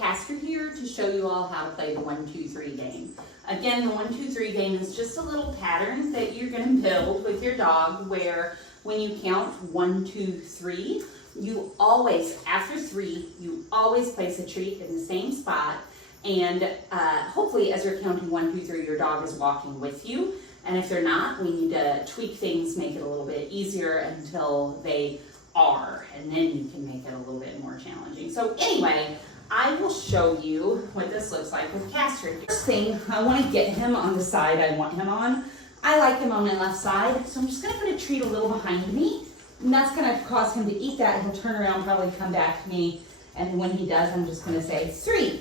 Castor here to show you all how to play the 1, 2, 3 game. Again, the 1, 2, 3 game is just a little pattern that you're going to build with your dog where when you count 1, 2, 3, you always, after 3, you always place a treat in the same spot, and hopefully as you're counting 1, 2, 3, your dog is walking with you. And if they're not, we need to tweak things, make it a little bit easier until they are, and then you can make it a little bit more challenging. So anyway, I will show you what this looks like with Castor. First thing, I want to get him on the side I want him on. I like him on my left side, so I'm just going to put a treat a little behind me, and that's going to cause him to eat that. He'll turn around, probably come back to me, and when he does, I'm just going to say 3,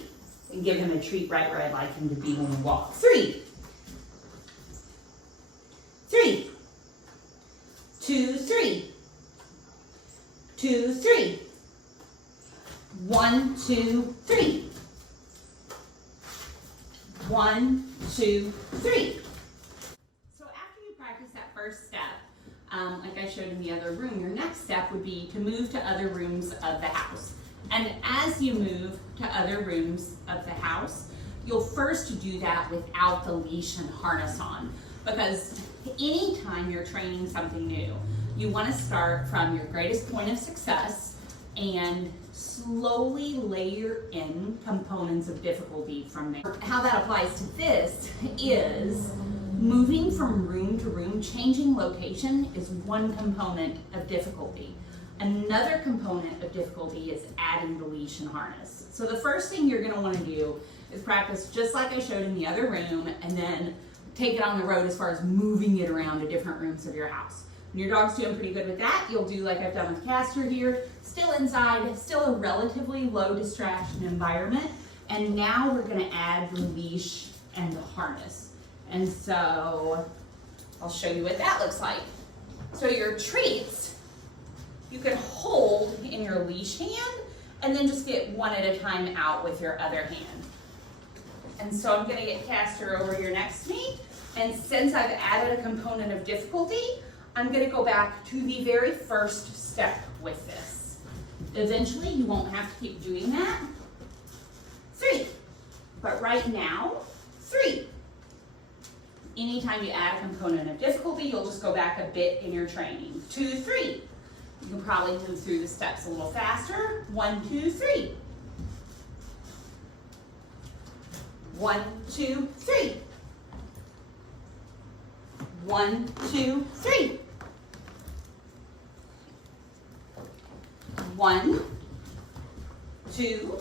and give him a treat right where I'd like him to be when we walk. 3, 3, 2, 3, 2, 3, 1, 2, 3, 1, 2, 3. So after you practice that first step, like I showed in the other room, your next step would be to move to other rooms of the house. And as you move to other rooms of the house, you'll first do that without the leash and harness on, because anytime you're training something new, you want to start from your greatest point of success and slowly layer in components of difficulty from there. How that applies to this is moving from room to room, changing location is one component of difficulty. Another component of difficulty is adding the leash and harness. So the first thing you're going to want to do is practice just like I showed in the other room, and then take it on the road as far as moving it around to different rooms of your house. When your dog's doing pretty good with that, you'll do like I've done with Castor here, still inside, still a relatively low distraction environment, and now we're going to add the leash and the harness. And so I'll show you what that looks like. So your treats, you can hold in your leash hand and then just get one at a time out with your other hand. And so I'm going to get Castor over here next to me, and since I've added a component of difficulty, I'm going to go back to the very first step with this. Eventually, you won't have to keep doing that. 3, but right now, 3. Anytime you add a component of difficulty, you'll just go back a bit in your training. 2, 3. You can probably move through the steps a little faster. 1, 2, 3. 1, 2, 3. 1, 2, 3. 1, 2,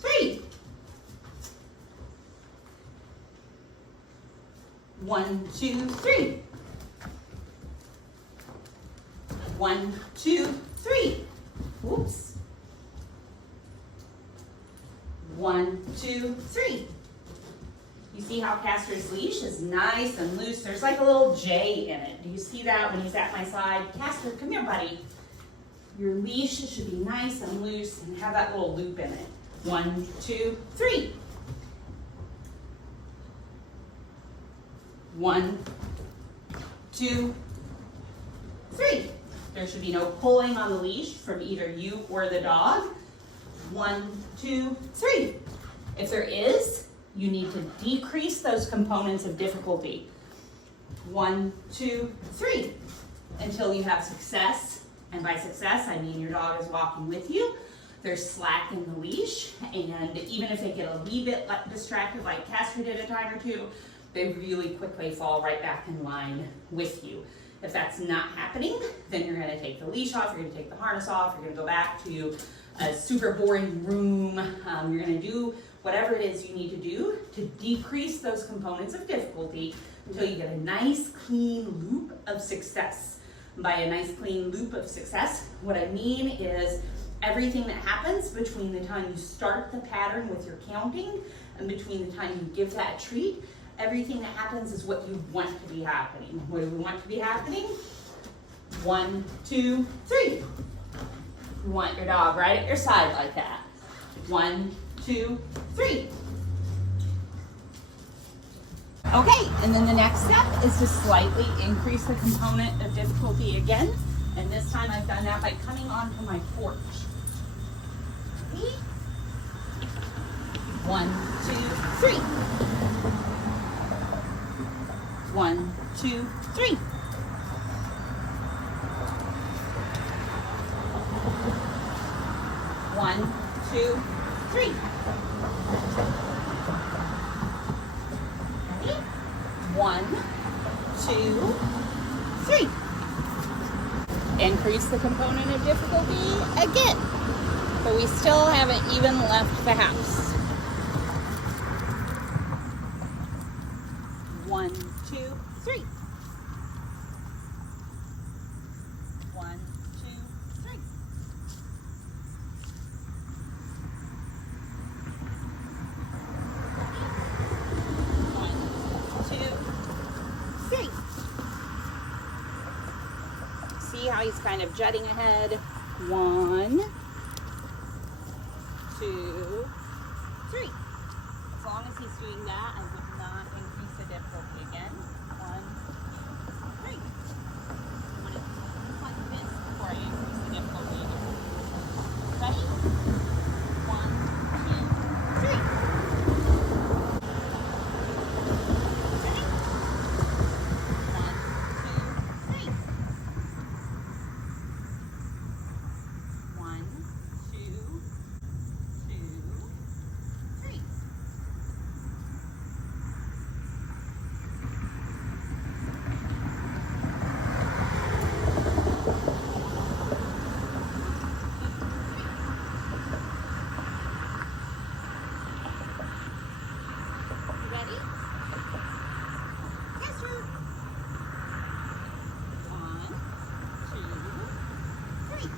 3. 1, 2, 3. 1, 2, 3. Oops. 1, 2, 3. You see how Castor's leash is nice and loose? There's like a little J in it. Do you see that when he's at my side? Castor, come here, buddy. Your leash should be nice and loose and have that little loop in it. 1, 2, 3. 1, 2, 3. There should be no pulling on the leash from either you or the dog. 1, 2, 3. If there is, you need to decrease those components of difficulty. 1, 2, 3. Until you have success. And by success, I mean your dog is walking with you. There's slack in the leash. And even if they get a wee bit distracted like Castor did a time or two, they really quickly fall right back in line with you. If that's not happening, then you're going to take the leash off, you're going to take the harness off, you're going to go back to a super boring room. You're going to do whatever it is you need to do to decrease those components of difficulty until you get a nice clean loop of success. By a nice clean loop of success, what I mean is everything that happens between the time you start the pattern with your counting and between the time you give that treat, everything that happens is what you want to be happening. What do we want to be happening? 1, 2, 3. You want your dog right at your side like that. 1, 2, 3. Okay, and then the next step is to slightly increase the component of difficulty again. And this time I've done that by coming onto my porch. 1, 2, 3. 1, 2, 3. 1, 2, 3. Ready? 1, 2, 3. Increase the component of difficulty again, but we still haven't even left the house. 1, 2, 3. 1, 2, 3. 1, 2, 3. See how he's kind of jutting ahead? 1, 2, 3. As long as he's doing that, I would not increase the difficulty again. 1, 3. I'm going to like this before I increase the difficulty again. Ready? 1, 2, 3. Ready? 1, 2, 3. 1, 2, 2, 3. Ready? Castor. 1, 2, 3.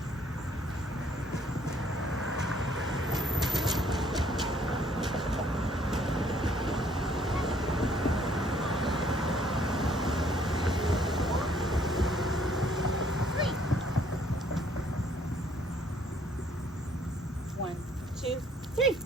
1, 2, 3.